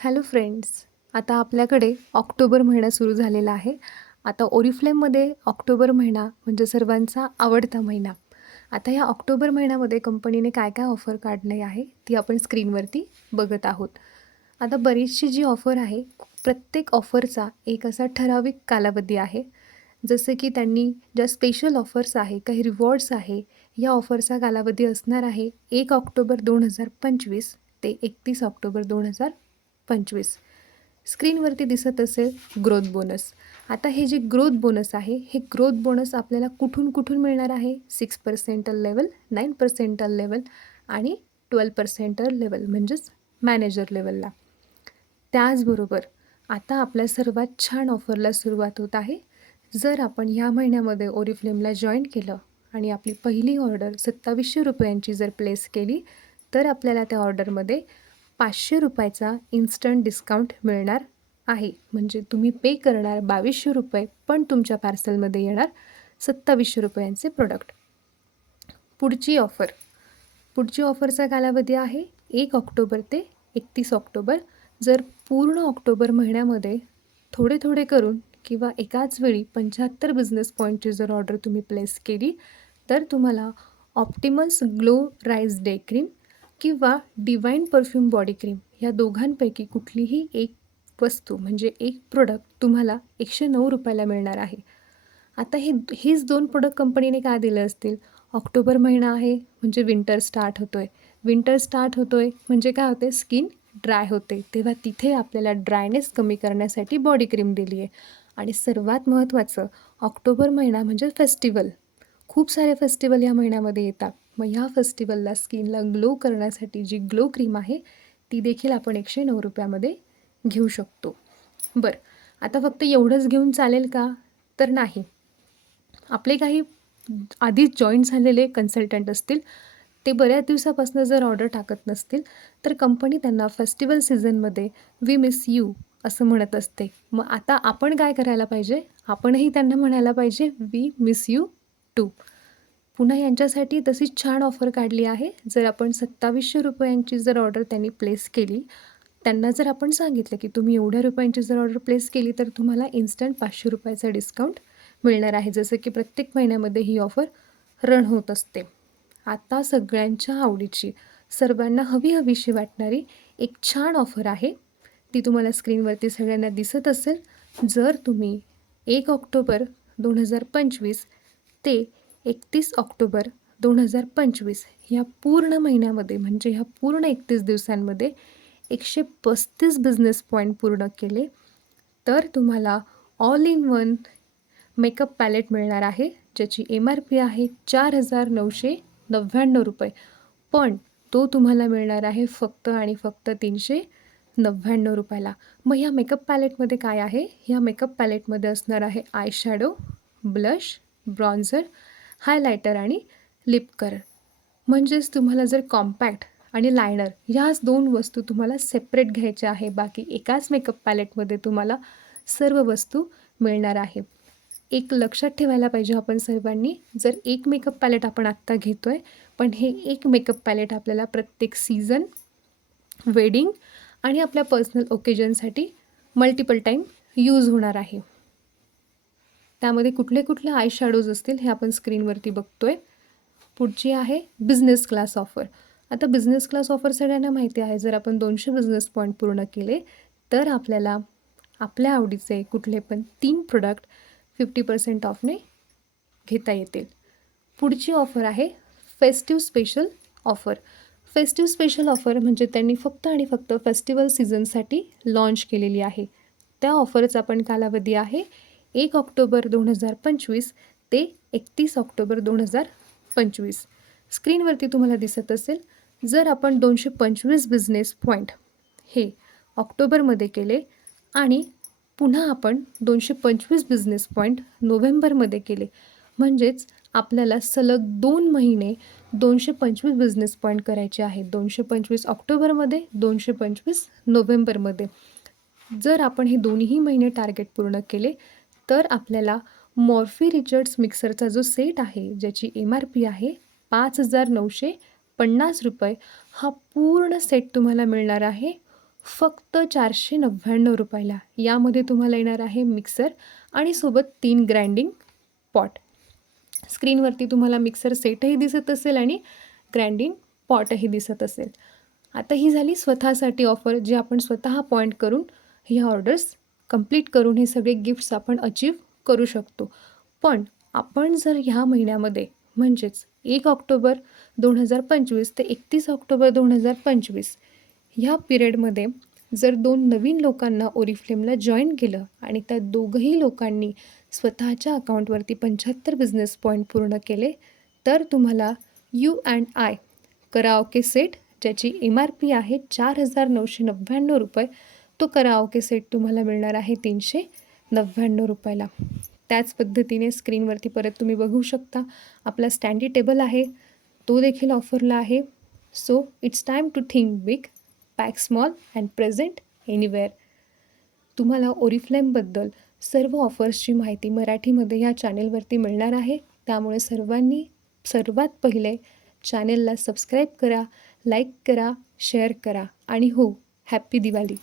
Hello friends आता आपल्याकडे October महिना सुरू झालेला आहे. आता ओरिफ्लेममध्ये ऑक्टोबर महिना म्हणजे सर्वांचा आवडता महिना. आता या ऑक्टोबर महिन्यामध्ये कंपनीने काय काय ऑफर काढले आहे ती आपण स्क्रीनवरती बघत आहोत. आता बरीचशी जी ऑफर आहे प्रत्येक ऑफरचा एक असा ठराविक कालावधी आहे. जसे की त्यांनी ज्या स्पेशल ऑफर्स आहे काही रिवॉर्ड्स आहे या ऑफरचा कालावधी असणार आहे एक ऑक्टोबर दोन हजार पंचवीस ते एकतीस ऑक्टोबर दोन हजार पंचवीस. स्क्रीनवरती दिसत असेल ग्रोथ बोनस. आता हे जे ग्रोथ बोनस आहे हे ग्रोथ बोनस आपल्याला कुठून कुठून मिळणार आहे? Six percentile level nine percentile level आणि ट्वेल्व पर्सेंटल लेवल म्हणजेच मॅनेजर लेवलला त्याचबरोबर आता आपल्या सर्वात छान ऑफरला सुरुवात होत आहे. जर आपण ह्या महिन्यामध्ये ओरिफ्लेमला जॉईन केलं आणि आपली पहिली ऑर्डर सत्तावीसशे रुपयांची जर प्लेस केली तर आपल्याला त्या ऑर्डरमध्ये पाचशे रुपयाचा इन्स्टंट डिस्काउंट मिळणार आहे. म्हणजे तुम्ही पे करणार बावीसशे रुपये पण तुमच्या पार्सलमध्ये येणार सत्तावीसशे रुपयांचे प्रोडक्ट पुढची ऑफर पुढची ऑफरचा कालावधी आहे एक ऑक्टोबर ते एकतीस ऑक्टोबर. जर पूर्ण ऑक्टोबर महिन्यामध्ये थोडे थोडे करून किंवा एकाच वेळी पंच्याहत्तर बिझनेस पॉईंटची जर ऑर्डर तुम्ही प्लेस केली तर तुम्हाला Optimus glow rice day cream किंवा डिवाईन परफ्यूम बॉडी क्रीम या दोघांपैकी कुठलीही एक वस्तू म्हणजे एक प्रोडक्ट तुम्हाला एकशे नऊ रुपयाला मिळणार आहे. आता हे हेच दोन प्रोडक्ट कंपनीने काय दिले असतील? ऑक्टोबर महिना आहे म्हणजे विंटर स्टार्ट होतो आहे विंटर स्टार्ट होतो आहे म्हणजे काय होते स्किन ड्राय होते. तेव्हा तिथे आपल्याला ड्रायनेस कमी करण्यासाठी बॉडी क्रीम दिली आहे. आणि सर्वात महत्त्वाचं ऑक्टोबर महिना म्हणजे फेस्टिवल खूप सारे फेस्टिवल या महिन्यामध्ये येतात. मग ह्या फेस्टिवलला स्किनला ग्लो करण्यासाठी जी ग्लो क्रीम आहे ती देखील आपण एकशे नऊ रुपयामध्ये घेऊ शकतो. बरं आता फक्त एवढंच घेऊन चालेल का? तर नाही. आपले काही आधीच जॉईन झालेले कन्सल्टंट असतील ते बऱ्याच दिवसापासून जर ऑर्डर टाकत नसतील तर कंपनी त्यांना फेस्टिवल सीझनमध्ये वी मिस यू असं म्हणत असते. मग आता आपण काय करायला पाहिजे? आपणही त्यांना म्हणायला पाहिजे वी मिस यू टू पुन्हा यांच्यासाठी तशीच छान ऑफर काढली आहे. जर आपण सत्तावीसशे रुपयांची जर ऑर्डर त्यांनी प्लेस केली त्यांना जर आपण सांगितलं की तुम्ही एवढ्या रुपयांची जर ऑर्डर प्लेस केली तर तुम्हाला इन्स्टंट पाचशे रुपयाचा डिस्काउंट मिळणार आहे. जसं की प्रत्येक महिन्यामध्ये ही ऑफर रन होत असते. आता सगळ्यांच्या आवडीची सर्वांना हवी हवीशी वाटणारी एक छान ऑफर आहे. ती तुम्हाला स्क्रीनवरती सगळ्यांना दिसत असेल. जर तुम्ही एक ऑक्टोबर दोन हजार पंचवीस ते एकतीस ऑक्टोबर दोन हजार पंचवीस ह्या पूर्ण महिन्यामध्ये म्हणजे ह्या पूर्ण एकतीस दिवसांमध्ये एकशे पस्तीस बिझनेस पॉईंट पूर्ण केले. तर तुम्हाला all in one makeup palette मिळणार आहे ज्याची एम आर पी आहे चार हजार नऊशे नव्याण्णव रुपये. पण तो तुम्हाला मिळणार आहे फक्त आणि फक्त तीनशे नव्याण्णव रुपयाला. मग ह्या मेकअप पॅलेटमध्ये काय आहे? ह्या मेकअप पॅलेटमध्ये असणार आहे eye shadow blush bronzer highlighter आणि लिपकर म्हणजेच तुम्हाला जर कॉम्पॅक्ट आणि लायनर ह्याच दोन वस्तू तुम्हाला सेपरेट घ्यायच्या आहे बाकी एकाच मेकअप पॅलेटमध्ये तुम्हाला सर्व वस्तू मिळणार आहे एक लक्षात ठेवायला पाहिजे आपण सर्वांनी जर एक मेकअप पॅलेट आपण आत्ता घेतो आहे पण हे एक मेकअप पॅलेट आपल्याला प्रत्येक सीझन वेडिंग आणि आपल्या पर्सनल ओकेजनसाठी मल्टिपल टाईम यूज होणार आहे. त्यामध्ये कुठले कुठले आय शॅडोज असतील हे आपण स्क्रीनवरती बघतो आहे पुढची आहे बिझनेस क्लास ऑफर आता बिझनेस क्लास ऑफर सगळ्यांना माहिती आहे जर आपण दोनशे बिझनेस पॉईंट पूर्ण केले तर आपल्याला आपल्या आवडीचे कुठले पण तीन प्रोडक्ट फिफ्टी पर्सेंट ऑफने घेता येतील. पुढची ऑफर आहे festive special offer festive special offer म्हणजे त्यांनी फक्त आणि फक्त फेस्टिवल सीझनसाठी लॉन्च केलेली आहे. त्या ऑफरचा पण कालावधी आहे एक ऑक्टोबर दोन हजार पंचवीस ते एकतीस ऑक्टोबर दोन हजार पंचवीस. स्क्रीनवरती तुम्हाला दिसत असेल जर आपण दोनशे पंचवीस बिझनेस पॉईंट हे ऑक्टोबरमध्ये केले आणि पुन्हा आपण दोनशे पंचवीस बिझनेस पॉईंट नोव्हेंबरमध्ये केले म्हणजेच आपल्याला सलग दोन महिने दोनशे पंचवीस बिझनेस पॉईंट करायचे आहेत. दोनशे पंचवीस ऑक्टोबरमध्ये दोनशे पंचवीस नोव्हेंबरमध्ये. जर आपण हे दोन्ही महिने टार्गेट पूर्ण केले तर आपल्याला मॉर्फी रिचर्ड्स मिक्सरचा जो सेट आहे ज्याची एम आर पी आहे पाच हजार नऊशे पन्नास रुपये हा पूर्ण सेट तुम्हाला मिळणार आहे फक्त चारशे नव्याण्णव रुपयाला. यामध्ये तुम्हाला येणार आहे मिक्सर आणि सोबत तीन ग्राइंडिंग पॉट स्क्रीनवरती तुम्हाला मिक्सर सेटही दिसत असेल आणि ग्राइंडिंग पॉटही दिसत असेल. आता ही झाली स्वतःसाठी ऑफर जी आपण स्वतः पॉईंट करून ह्या ऑर्डर्स कंप्लीट करून हे सगळे गिफ्ट्स आपण अचीव करू शकतो. पण आपण जर ह्या महिन्यामध्ये म्हणजेच एक ऑक्टोबर दोन हजार पंचवीस ते एकतीस ऑक्टोबर दोन हजार पंचवीस ह्या पिरियडमध्ये जर दोन नवीन लोकांना ओरिफ्लेमला जॉईन केलं आणि त्या दोघंही लोकांनी स्वतःच्या अकाउंटवरती पंच्याहत्तर बिझनेस पॉईंट पूर्ण केले तर तुम्हाला you and I karaoke set ज्याची एम आर पी आहे चार हजार नऊशे नव्याण्णव रुपये तो कराओके सेट तुम्हाला मिळणार आहे तीनशे नव्याण्णव रुपयाला. त्याच पद्धतीने स्क्रीनवरती परत तुम्ही बघू शकता. आपला स्टँडी टेबल आहे. तो देखील ऑफरला आहे. So it's time to think big pack small and present anywhere तुम्हाला ओरिफ्लेमबद्दल सर्व ऑफर्सची माहिती मराठीमध्ये ह्या चॅनेलवरती मिळणार आहे. त्यामुळे सर्वांनी सर्वात पहिले चॅनेलला सबस्क्राईब करा लाईक करा शेअर करा आणि हो हॅप्पी दिवाळी.